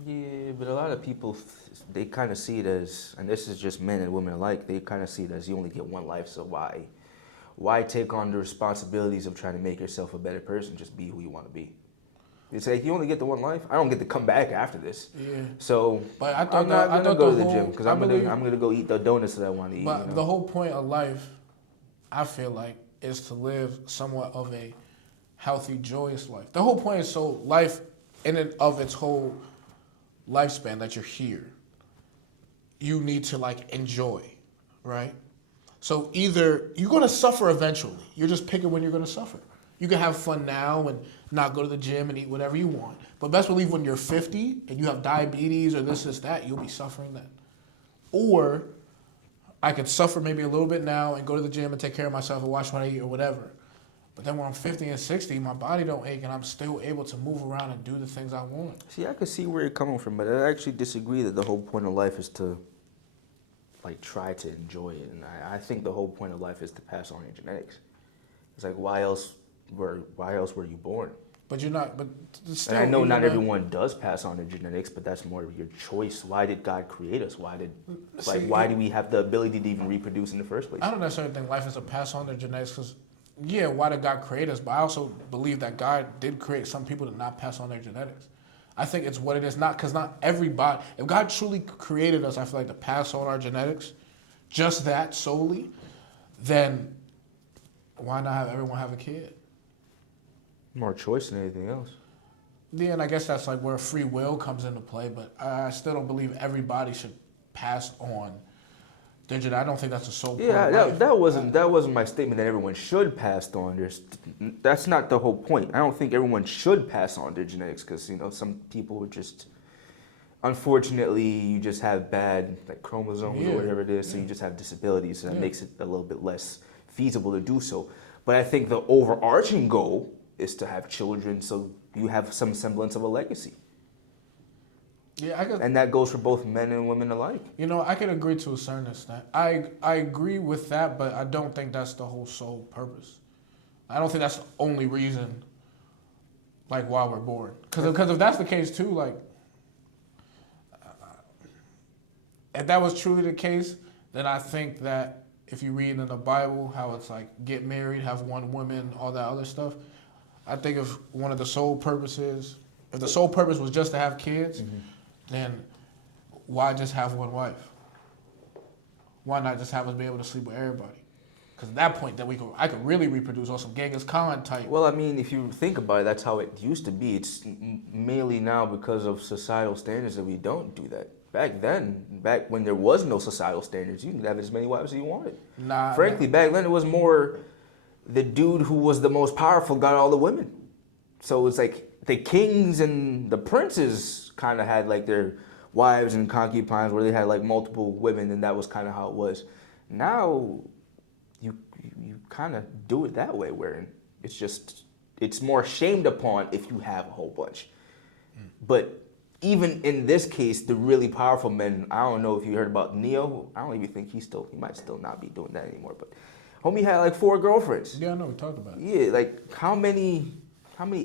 Yeah, but a lot of people, they kind of see it as, and this is just men and women alike, they kind of see it as you only get one life, so why take on the responsibilities of trying to make yourself a better person? Just be who you want to be. It's like you only get the one life. I don't get to come back after this. Yeah. So but I I'm not gonna go to the gym because I'm gonna go eat the donuts that I want to eat. But the whole point of life, I feel like, is to live somewhat of a healthy, joyous life. The whole point is so life in and of its whole lifespan that you're here, you need to enjoy, right? So either you're going to suffer eventually. You're just picking when you're going to suffer. You can have fun now and not go to the gym and eat whatever you want. But best believe when you're 50 and you have diabetes or this, that, you'll be suffering then. Or I could suffer maybe a little bit now and go to the gym and take care of myself and watch what I eat or whatever. But then when I'm 50 and 60, my body don't ache and I'm still able to move around and do the things I want. See, I can see where you're coming from, but I actually disagree that the whole point of life is to try to enjoy it. And I think the whole point of life is to pass on your genetics. It's like, why else were you born? But you're not, but still. And I know not everyone does pass on their genetics, but that's more of your choice. Why did God create us? Why do we have the ability to even reproduce in the first place? I don't necessarily think life is a pass on their genetics because, yeah, why did God create us? But I also believe that God did create some people to not pass on their genetics. I think it's what it is, because not everybody, if God truly created us, I feel like to pass on our genetics, just that solely, then why not have everyone have a kid? More choice than anything else. Yeah, and I guess that's where free will comes into play, but I still don't believe everybody should pass on their genetic. I don't think that's the sole point of life. That wasn't my statement that everyone should pass on. That's not the whole point. I don't think everyone should pass on their genetics because some people are just, unfortunately, you just have bad chromosomes or whatever it is, so you just have disabilities, and that makes it a little bit less feasible to do so. But I think the overarching goal is to have children so you have some semblance of a legacy. Yeah, and that goes for both men and women alike. I can agree to a certain extent. I agree with that, but I don't think that's the whole sole purpose. I don't think that's the only reason, why we're born. Because if that's the case too, if that was truly the case, then I think that if you read in the Bible how it's get married, have one woman, all that other stuff, I think if one of the sole purposes, if the sole purpose was just to have kids, then why just have one wife? Why not just have us be able to sleep with everybody? Because at that point, I could really reproduce on some Genghis Khan type. Well, I mean, if you think about it, that's how it used to be. It's mainly now because of societal standards that we don't do that. Back when there was no societal standards, you could have as many wives as you wanted. Frankly, back then it was more the dude who was the most powerful got all the women. So it's the kings and the princes kind of had their wives and concubines where they had multiple women, and that was kind of how it was. Now, you kind of do it that way, where it's more shamed upon if you have a whole bunch. But even in this case, the really powerful men, I don't know if you heard about Neo. I don't even think he might still not be doing that anymore. But homie had like 4 girlfriends. Yeah, I know, we talked about it. Yeah, like how many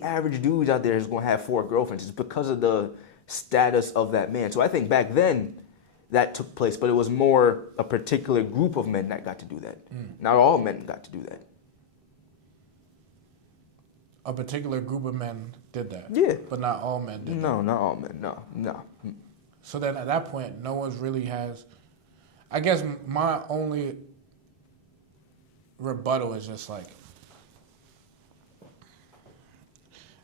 average dudes out there is gonna have 4 girlfriends? It's because of the status of that man. So I think back then that took place, but it was more a particular group of men that got to do that. Not all men got to do that. A particular group of men did that. Yeah. But not all men did that. No, not all men. No. So then at that point, no one's really has... I guess my only rebuttal is just like...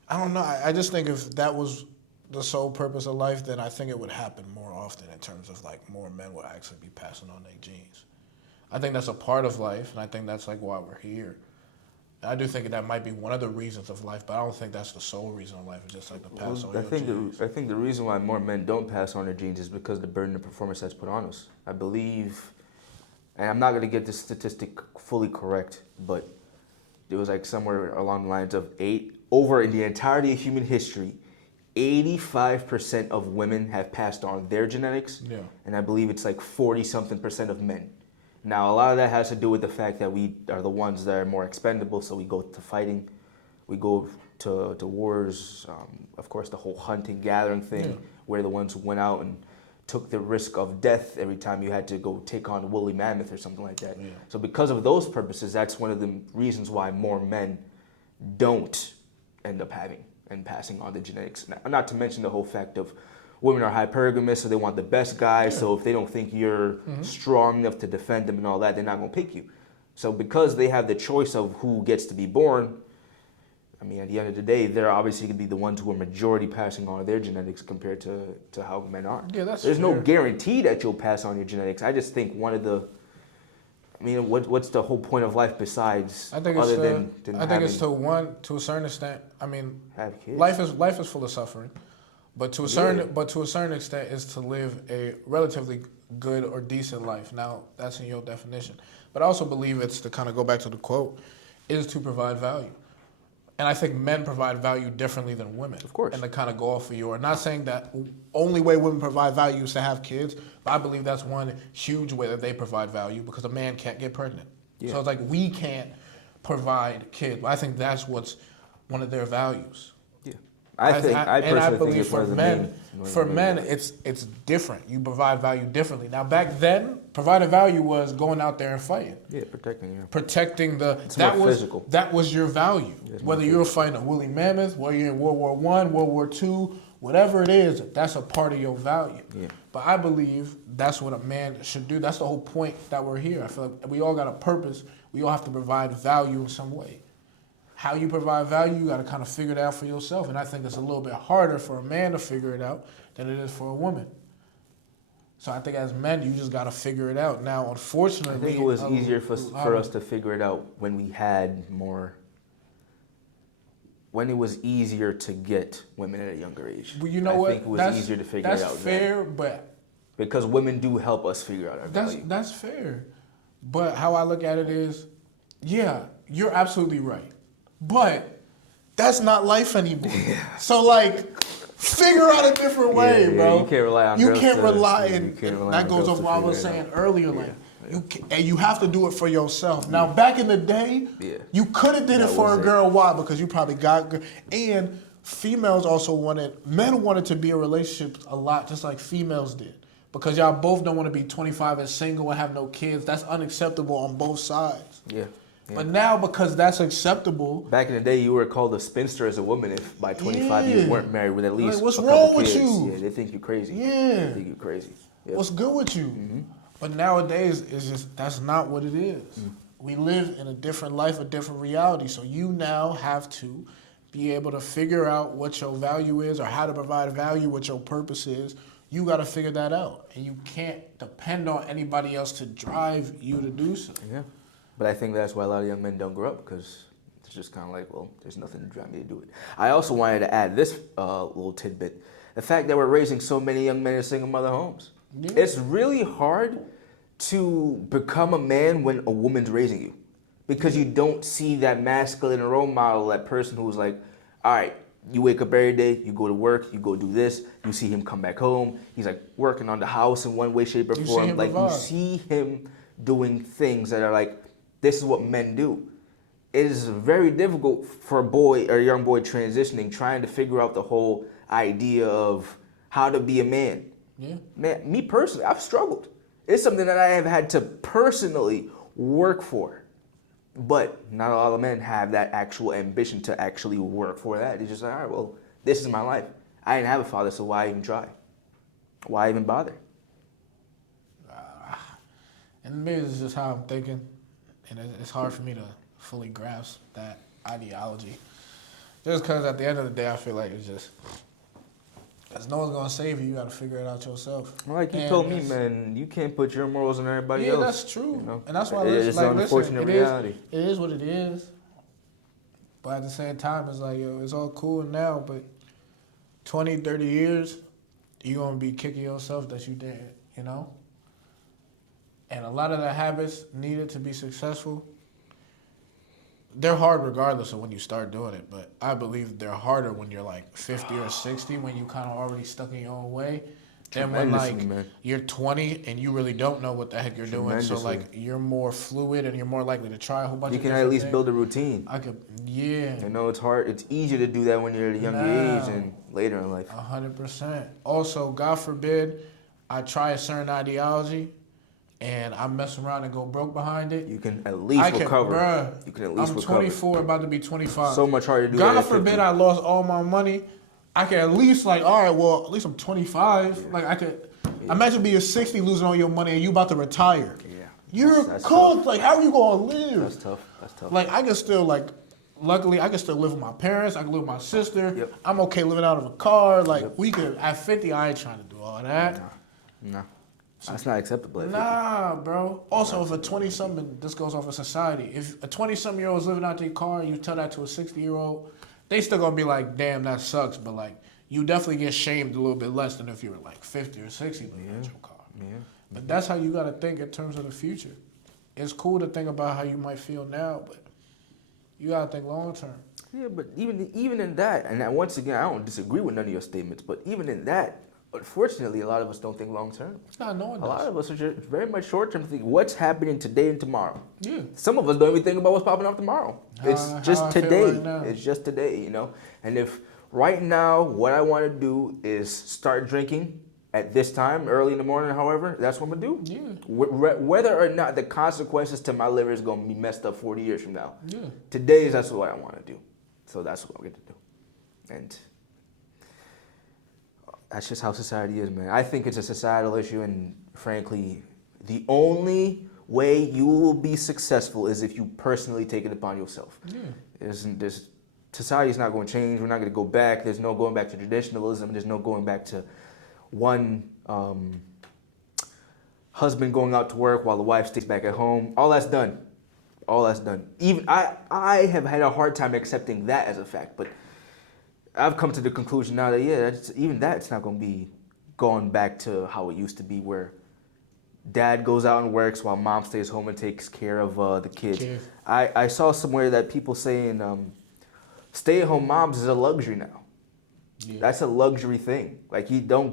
I don't know. I just think if that was the sole purpose of life, then I think it would happen more often in terms of like more men would actually be passing on their genes. I think that's a part of life, and I think that's like why we're here. I do think that might be one of the reasons of life, but I don't think that's the sole reason of life. It's just like the pass on your genes. I think the reason why more men don't pass on their genes is because the burden of performance that's put on us. I believe, and I'm not going to get this statistic fully correct, but it was like somewhere along the lines of over in the entirety of human history, 85% of women have passed on their genetics, and I believe it's like 40-something% of men. Now, a lot of that has to do with the fact that we are the ones that are more expendable, so we go to fighting, we go to wars, of course, the whole hunting, gathering thing, we're the ones who went out and took the risk of death every time you had to go take on a woolly mammoth or something like that. So because of those purposes, that's one of the reasons why more men don't end up having and passing on the genetics. Not to mention the whole fact of women are hypergamous, so they want the best guy. So if they don't think you're strong enough to defend them and all that, they're not going to pick you. So because they have the choice of who gets to be born, I mean, at the end of the day, they're obviously going to be the ones who are majority passing on their genetics compared to how men are. Yeah, that's There's fair. no guarantee that you'll pass on your genetics. I just think one of the... I mean, what's the whole point of life besides I think other it's than I think it's to a certain extent. I mean, have kids? life is full of suffering, but to a certain extent is to live a relatively good or decent life. Now that's in your definition, but I also believe it's to kind of go back to the quote, is to provide value. And I think men provide value differently than women. Of course. And to kind of go off of your, not saying that only way women provide value is to have kids, but I believe that's one huge way that they provide value because a man can't get pregnant. So it's like we can't provide kids. But I think that's what's one of their values. Yeah. I personally think it's one of the main... For men, it's different. You provide value differently. Now, back then, providing value was going out there and fighting. Yeah, protecting. Protecting the... It's that more was physical. That was your value. Whether you were fighting a woolly mammoth, whether you're in World War I, World War II, whatever it is, that's a part of your value. Yeah. But I believe that's what a man should do. That's the whole point that we're here. I feel like we all got a purpose. We all have to provide value in some way. How you provide value, you got to kind of figure it out for yourself. And I think it's a little bit harder for a man to figure it out than it is for a woman. So I think as men, you just got to figure it out. Now, unfortunately... I think it was easier for us to figure it out when we had more... When it was easier to get women at a younger age. Well, you know what? I think it was easier to figure it out. That's fair, but... Because women do help us figure out our value. That's fair. But how I look at it is, yeah, you're absolutely right. But that's not life anymore. Yeah. So, like, figure out a different way, bro. You can't rely on You girls can't to- rely, you and can't rely that on goes girls off to what I was figure it saying out. earlier. Like, and you have to do it for yourself. Now, back in the day, you could have did it for a girl. Why? Because you probably got... And females also men wanted to be in relationships a lot, just like females did. Because y'all both don't want to be 25 and single and have no kids. That's unacceptable on both sides. Yeah. But now, because that's acceptable... Back in the day, you were called a spinster as a woman if by 25 you weren't married with at least what's a wrong couple with kids. you? Yeah, they think you're crazy. Yeah. They think you're crazy. Yep. What's good with you? Mm-hmm. But nowadays, it's just that's not what it is. We live in a different life, a different reality. So you now have to be able to figure out what your value is or how to provide value, what your purpose is. You got to figure that out. And you can't depend on anybody else to drive you to do so. Yeah. But I think that's why a lot of young men don't grow up, because it's just kind of like, well, there's nothing to drive me to do it. I also wanted to add this little tidbit. The fact that we're raising so many young men in single mother homes. Yeah. It's really hard to become a man when a woman's raising you. Because you don't see that masculine role model, that person who's like, all right, you wake up every day, you go to work, you go do this, you see him come back home, he's like working on the house in one way, shape, or form. Like you see him doing things that are like, this is what men do. It is very difficult for a boy or a young boy transitioning, trying to figure out the whole idea of how to be a man. Yeah. Man, me personally, I've struggled. It's something that I have had to personally work for. But not a lot of men have that actual ambition to actually work for that. It's just like, all right, well, this is my life. I didn't have a father, so why even try? Why even bother? And maybe it's just how I'm thinking. And it's hard for me to fully grasp that ideology. Just because at the end of the day, I feel like it's just, because no one's going to save you, you got to figure it out yourself. Like you told me, man, you can't put your morals on everybody else. Yeah, that's true. You know? And that's why it's an unfortunate reality. It is what it is. But at the same time, it's like, yo, it's all cool now, but 20, 30 years, you're going to be kicking yourself that you didn't, you know? And a lot of the habits needed to be successful, they're hard regardless of when you start doing it, but I believe they're harder when you're like 50 or 60, when you kind of already stuck in your own way, than when like you're 20 and you really don't know what the heck you're doing. So like you're more fluid and you're more likely to try a whole bunch of different things. You can at least build a routine. Yeah. I know it's hard. It's easier to do that when you're at a younger age and later in life. 100%. Also, God forbid, I try a certain ideology and I mess around and go broke behind it. You can at least recover. Bruh, you can at least recover. I'm 24, about to be 25. So much harder to do God that. God forbid I lost all my money. I can at least like, all right, well, at least I'm 25. Yeah. Like I could, imagine being 60, losing all your money, and you about to retire. Yeah. You're cooked. Like, how are you gonna live? That's tough. That's tough. Like I can still like, luckily I can still live with my parents. I can live with my sister. Yep. I'm okay living out of a car. Like we could, at 50, I ain't trying to do all that. Nah. That's not acceptable. Nah, bro. Also, if a 20-something, this goes off of society. If a 20-something-year-old is living out their car and you tell that to a 60-year-old, they still gonna be like, damn, that sucks. But like, you definitely get shamed a little bit less than if you were like 50 or 60 living out your car. Yeah. But that's how you gotta think in terms of the future. It's cool to think about how you might feel now, but you gotta think long term. Yeah, but even in that, and once again, I don't disagree with none of your statements, but even in that, unfortunately, a lot of us don't think long term. No one does. A lot of us are just very much short term. Think what's happening today and tomorrow. Yeah. Some of us don't even think about what's popping up tomorrow. It's just today. It's just today, you know. And if right now what I want to do is start drinking at this time, early in the morning, however, that's what I'm gonna do. Yeah. Whether or not the consequences to my liver is gonna be messed up 40 years from now. Yeah. Today that's what I want to do. So that's what I'm gonna do. And that's just how society is, man. I think it's a societal issue, and frankly, the only way you will be successful is if you personally take it upon yourself. Yeah. Society's not going to change. We're not going to go back. There's no going back to traditionalism. There's no going back to one husband going out to work while the wife stays back at home. All that's done. All that's done. Even I have had a hard time accepting that as a fact, but I've come to the conclusion now that, it's not going to be going back to how it used to be, where dad goes out and works while mom stays home and takes care of the kids. I saw somewhere that people saying stay-at-home moms is a luxury now. Yeah. That's a luxury thing. Like you don't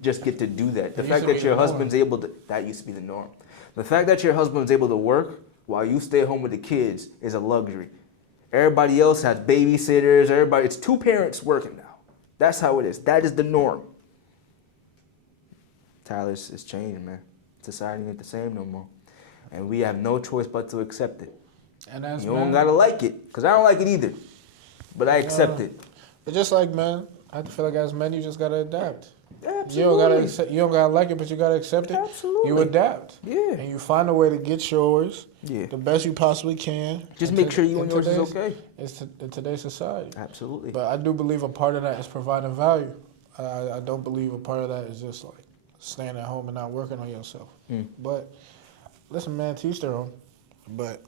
just get to do that. The fact that your husband's able to, that used to be the norm. The fact that your husband's able to work while you stay home with the kids is a luxury. Everybody else has babysitters. It's two parents working now. That's how it is. That is the norm. Tyler, it's changing, man. Society ain't the same no more. And we have no choice but to accept it. And that's, you don't gotta like it, because I don't like it either. But I accept it. But just like, man, I feel like as men, you just gotta adapt. Absolutely. You don't gotta like it, but you gotta accept it. Absolutely. You adapt. Yeah. And you find a way to get yours. Yeah. The best you possibly can. Just make sure you and yours is okay. In today's society. Absolutely. But I do believe a part of that is providing value. I don't believe a part of that is just like staying at home and not working on yourself. But listen, man, to each their own. But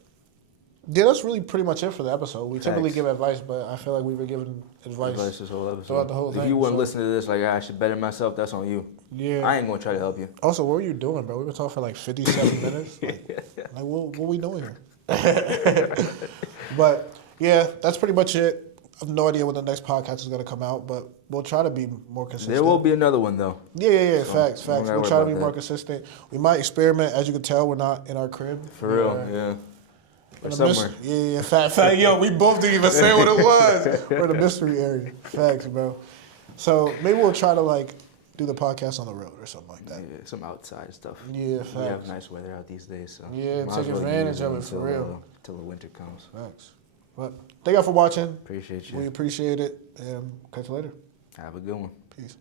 Yeah, that's really pretty much it for the episode. We typically Facts. give advice, but I feel like we've been giving advice This whole episode. throughout the whole If thing. you wouldn't listen to this, like I should better myself, that's on you. Yeah. I ain't gonna try to help you. Also, what were you doing, bro? We've been talking for like 57 minutes. Like what we doing here? But yeah, that's pretty much it. I have no idea when the next podcast is gonna come out, but we'll try to be more consistent. There will be another one though. Yeah. Facts. don't gotta We'll worry try to about be that. more consistent. We might experiment. As you can tell, we're not in our crib. For real, yeah. Or somewhere. Yeah, fact. Yo, we both didn't even say what it was. We're in the mystery area. Facts, bro. So maybe we'll try to like do the podcast on the road or something like that. Yeah, some outside stuff. Yeah, We facts. have nice weather out these days, so Yeah, might take as well advantage use of it for real. Until the winter comes. Facts. But thank y'all for watching. Appreciate you. We appreciate it. And catch you later. Have a good one. Peace.